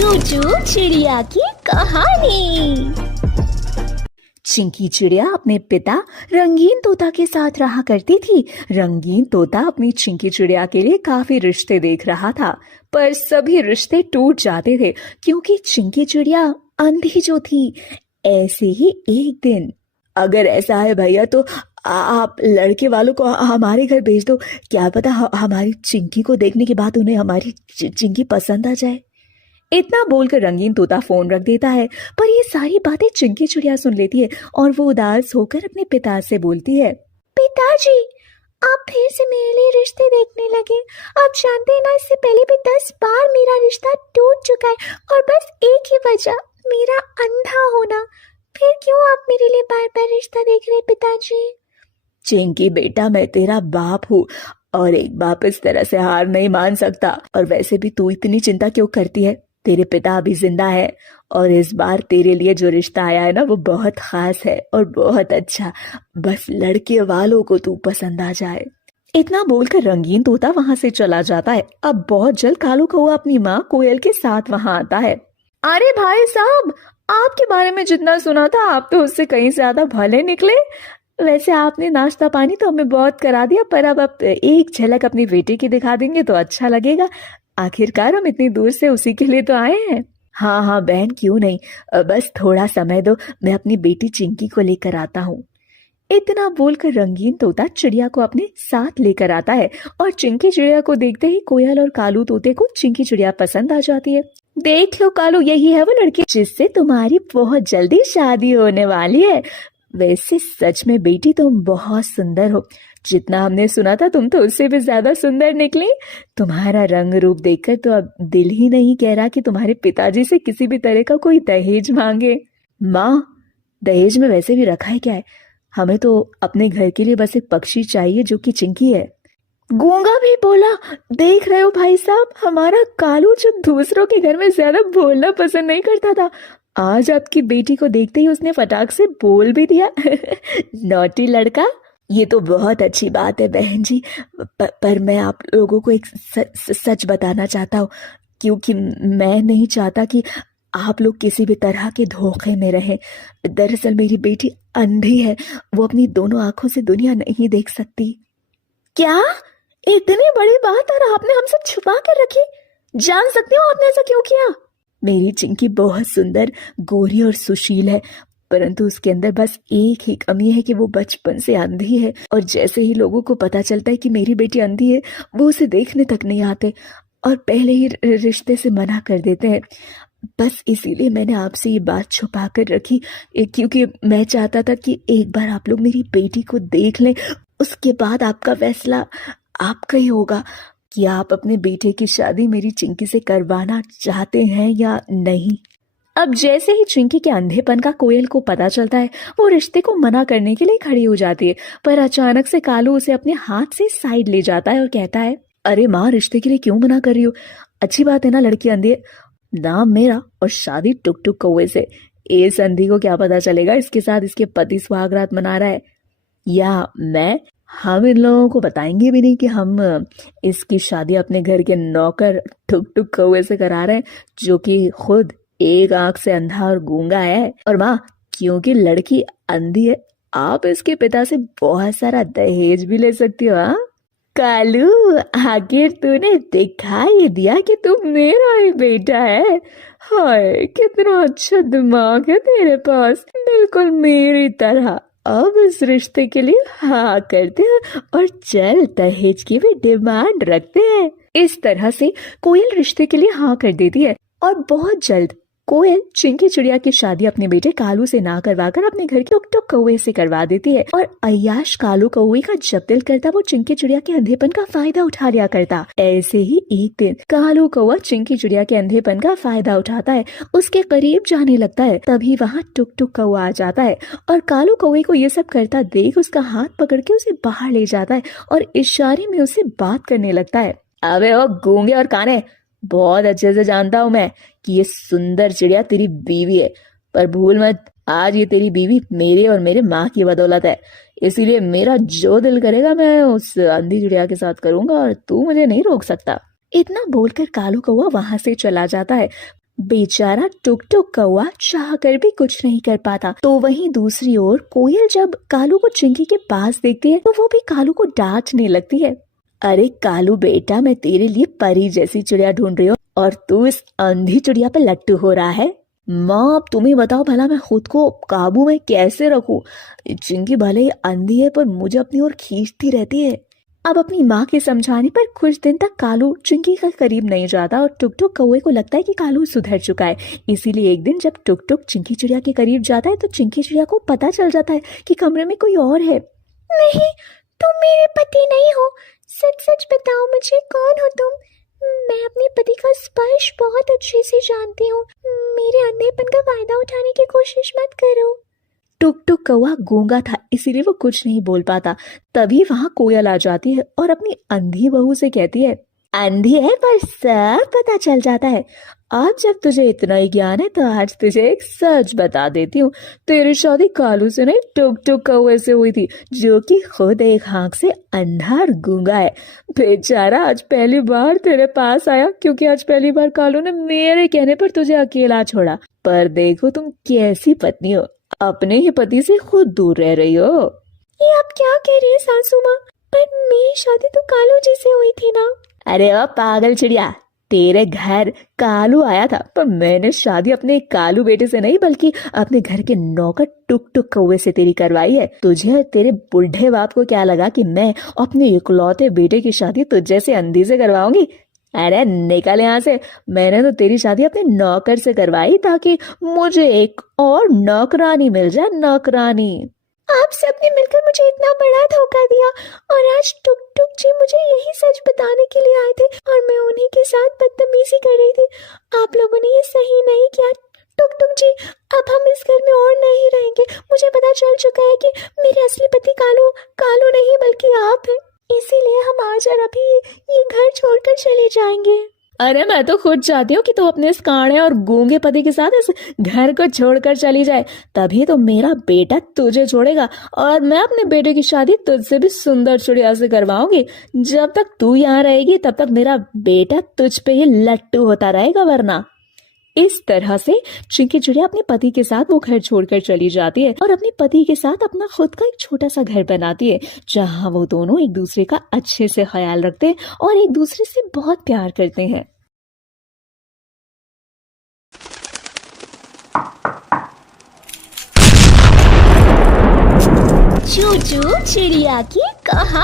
चूचू चिड़िया की कहानी। चिंकी चिड़िया अपने पिता रंगीन तोता के साथ रहा करती थी। रंगीन तोता अपनी चिंकी चिड़िया के लिए काफी रिश्ते देख रहा था, पर सभी रिश्ते टूट जाते थे क्योंकि चिंकी चिड़िया अंधी जो थी। ऐसे ही एक दिन, अगर ऐसा है भैया तो आप लड़के वालों को हमारे घर भेज दो, क्या पता हमारी चिंकी को देखने के बाद उन्हें हमारी चिंकी पसंद आ जाए। इतना बोलकर रंगीन तोता फोन रख देता है, पर ये सारी बातें चिंकी चिड़िया सुन लेती है और वो उदास होकर अपने पिता से बोलती है, पिताजी आप फिर से मेरे लिए रिश्ते देखने लगे। आप जानते हैं ना, इससे पहले भी 10 बार मेरा रिश्ता टूट चुका है और बस एक ही वजह, मेरा अंधा होना। फिर क्यों आप मेरे लिए बार बार रिश्ता देख रहे पिताजी? चिंकी बेटा, मैं तेरा बाप हूँ और एक बाप इस तरह से हार नहीं मान सकता। और वैसे भी तू इतनी चिंता क्यों करती है? तेरे पिता अभी जिंदा है और इस बार तेरे लिए जो रिश्ता आया है ना, वो बहुत खास है और बहुत अच्छा। बस लड़के वालों को तू पसंद आ जाए। इतना बोलकर रंगीन तोता वहां से चला जाता है। अब बहुत जल्द कालू कौआ अपनी माँ कोयल के साथ वहां आता है। अरे भाई साहब, आपके बारे में जितना सुना था आप तो उससे कहीं ज्यादा भले निकले। वैसे आपने नाश्ता पानी तो हमें बहुत करा दिया, पर अब आप एक झलक अपनी बेटी की दिखा देंगे तो अच्छा लगेगा। आखिरकार हम इतनी दूर से उसी के लिए तो आए हैं। हाँ हाँ बहन, क्यों नहीं, बस थोड़ा समय दो, मैं अपनी बेटी चिंकी को लेकर आता हूँ। इतना बोलकर रंगीन तोता चिड़िया को अपने साथ लेकर आता है और चिंकी चिड़िया को देखते ही कोयल और कालू तोते को चिंकी चिड़िया पसंद आ जाती है। देख लो कालू, यही है वो लड़की जिससे तुम्हारी बहुत जल्दी शादी होने वाली है। वैसे सच में बेटी तुम बहुत सुंदर हो। जितना हमने सुना था तुम तो उससे भी ज्यादा सुंदर निकली। तुम्हारा रंग रूप देखकर तो अब दिल ही नहीं कह रहा कि तुम्हारे पिताजी से किसी भी तरह का कोई दहेज मांगे। माँ, दहेज में वैसे भी रखा है क्या है? हमें तो अपने घर के लिए बस एक पक्षी चाहिए जो कि चिंकी है। गूंगा भी बोला, देख रहे हो भाई साहब, हमारा कालू जो दूसरों के घर में ज्यादा बोलना पसंद नहीं करता था, आज आपकी बेटी को देखते ही उसने फटाक से बोल भी दिया। नॉटी लड़का। ये तो बहुत अच्छी बात है बहन जी, पर मैं आप लोगों को एक सच बताना चाहता हूँ, क्योंकि मैं नहीं चाहता कि आप लोग किसी भी तरह के धोखे में रहें। दरअसल मेरी बेटी अंधी है, वो अपनी दोनों आंखों से दुनिया नहीं देख सकती। क्या? इतनी बड़ी बात और आपने हमसे छुपा कर रखी? जान सकती हो आपने ऐसा क्यों किया? मेरी चिंकी बहुत सुंदर, गोरी और सुशील है, परंतु उसके अंदर बस एक ही कमी है कि वो बचपन से अंधी है और जैसे ही लोगों को पता चलता है कि मेरी बेटी अंधी है, वो उसे देखने तक नहीं आते और पहले ही रिश्ते से मना कर देते हैं। बस इसीलिए मैंने आपसे ये बात छुपा कर रखी, क्योंकि मैं चाहता था कि एक बार आप लोग मेरी बेटी को देख लें, उसके बाद आपका फैसला आपका ही होगा कि आप अपने बेटे की शादी मेरी चिंकी से करवाना चाहते हैं या नहीं। अब जैसे ही चिंकी के अंधेपन का कोयल को पता चलता है, वो रिश्ते को मना करने के लिए खड़ी हो जाती है, पर अचानक से कालू उसे अपने हाथ से साइड ले जाता है और कहता है, अरे माँ, रिश्ते के लिए क्यों मना कर रही हो? अच्छी बात है ना, लड़की अंधी है। नाम मेरा और शादी टुक टुक कौवे से। इस अंधी को क्या पता चलेगा इसके साथ इसके पति सुहागरात मना रहा है, या हम इन लोगों को बताएंगे भी नहीं कि हम इसकी शादी अपने घर के नौकर टुक टुक कौवे से करा रहे हैं, जो कि खुद एक आंख से अंधा और गूंगा है। और माँ, क्योंकि लड़की अंधी है, आप इसके पिता से बहुत सारा दहेज भी ले सकती हो। हाँ कालू, आखिर तूने दिखा ही दिया कि तू मेरा ही बेटा है। हाय, कितना अच्छा दिमाग है तेरे पास, बिल्कुल मेरी तरह। अब इस रिश्ते के लिए हाँ करते हैं और चल दहेज की भी डिमांड रखते हैं। इस तरह से कोयल रिश्ते के लिए हाँ कर देती है और बहुत जल्द कोयल चिंकी चिड़िया की शादी अपने बेटे कालू से ना करवाकर अपने घर के टुक टुक कौवे से करवा देती है। और अय्याश कालू कौवे का जब दिल करता वो चिंकी चिड़िया के अंधेपन का फायदा उठा लिया करता। ऐसे ही एक दिन कालू कौवा चिंकी चिड़िया के अंधेपन का फायदा उठाता है, उसके करीब जाने लगता है। तभी वहाँ टुक टुक कौवा आ जाता है और कालू कौवे को ये सब करता देख उसका हाथ पकड़ के उसे बाहर ले जाता है और इशारे में उससे बात करने लगता है। अबे ओ गूंगे और काने, बहुत अच्छे से जानता हूँ मैं कि ये सुंदर चिड़िया तेरी बीवी है, पर भूल मत, आज ये तेरी बीवी मेरे और मेरे माँ की बदौलत है। इसीलिए मेरा जो दिल करेगा मैं उस अंधी चिड़िया के साथ करूंगा और तू मुझे नहीं रोक सकता। इतना बोलकर कालू कौवा वहां से चला जाता है। बेचारा टुक टुक कौआ चाह कर भी कुछ नहीं कर पाता। तो वहीं दूसरी ओर कोयल जब कालू को चिंकी के पास देखती है तो वो भी कालू को डांटने लगती है। अरे कालू बेटा, मैं तेरे लिए परी जैसी चिड़िया ढूंढ रही हूँ और तू इस अंधी चिड़िया पे लट्टू हो रहा है। माँ, अब तुम ही बताओ भला मैं खुद को काबू में कैसे रखूं। चिंकी भले ही अंधी है पर मुझे अपनी ओर खींचती रहती है। अब अपनी माँ के समझाने पर कुछ दिन तक कालू चिंकी के करीब नहीं जाता और टुक टुक कौवे को लगता है कि कालू सुधर चुका है। इसीलिए एक दिन जब टुक टुक चिंकी चिड़िया के करीब जाता है तो चिंकी चिड़िया को पता चल जाता है कि कमरे में कोई और है। नहीं, तुम मेरे पति नहीं हो। सच सच बताओ मुझे, कौन हो तुम? मैं अपने पति का स्पर्श बहुत अच्छे से जानती हूँ। मेरे अंधेपन का फायदा उठाने की कोशिश मत करो। टुक टुक कौवा गूंगा था, इसीलिए वो कुछ नहीं बोल पाता। तभी वहां कोयल आ जाती है और अपनी अंधी बहू से कहती है, अंधी है पर सब पता चल जाता है। आज जब तुझे इतना ही ज्ञान है तो आज तुझे एक सच बता देती हूँ। तेरी शादी कालू से नहीं, टुक टुक कौवे से हुई थी, जो कि खुद एक आंख से अंधा और गूंगा है। बेचारा आज पहली बार तेरे पास आया क्योंकि आज पहली बार कालू ने मेरे कहने पर तुझे अकेला छोड़ा। पर देखो तुम कैसी पत्नी हो, अपने ही पति से खुद दूर रह रही हो। ये आप क्या कह रही है सासू माँ? पर मेरी शादी तो कालू जी से हुई थी ना। अरे ओ पागल चिड़िया, तेरे घर कालू आया था पर मैंने शादी अपने कालू बेटे से नहीं बल्कि अपने घर के नौकर टुक टुक कौवे से तेरी करवाई है। तुझे तेरे बुढ़े बाप को क्या लगा कि मैं अपने इकलौते बेटे की शादी तुझे से अंधी से करवाऊंगी? अरे निकल यहाँ से। मैंने तो तेरी शादी अपने नौकर से करवाई ताकि मुझे एक और नौकरानी मिल जाए, नौकरानी। आप सबने मिलकर मुझे इतना बड़ा धोखा दिया और आज टुक टुक जी मुझे यही सच बताने के लिए आए थे और मैं उन्हीं के साथ बदतमीजी कर रही थी। आप लोगों ने ये सही नहीं किया। टुक टुक जी, अब हम इस घर में और नहीं रहेंगे। मुझे पता चल चुका है कि मेरे असली पति कालू नहीं बल्कि आप हैं। इसीलिए हम आज और अभी ये घर छोड़कर चले जाएंगे। अरे मैं तो खुद चाहती हूँ कि तू अपने इस काणे और गूंगे पति के साथ इस घर को छोड़कर चली जाए, तभी तो मेरा बेटा तुझे छोड़ेगा और मैं अपने बेटे की शादी तुझसे भी सुंदर चिड़िया से करवाऊंगी। जब तक तू यहाँ रहेगी तब तक मेरा बेटा तुझ पे ही लट्टू होता रहेगा, वरना। इस तरह से चिंकी चिड़िया अपने पति के साथ वो घर छोड़कर चली जाती है और अपने पति के साथ अपना खुद का एक छोटा सा घर बनाती है, जहाँ वो दोनों एक दूसरे का अच्छे से ख्याल रखते हैं और एक दूसरे से बहुत प्यार करते हैं। चूचू चिड़िया की कहानी।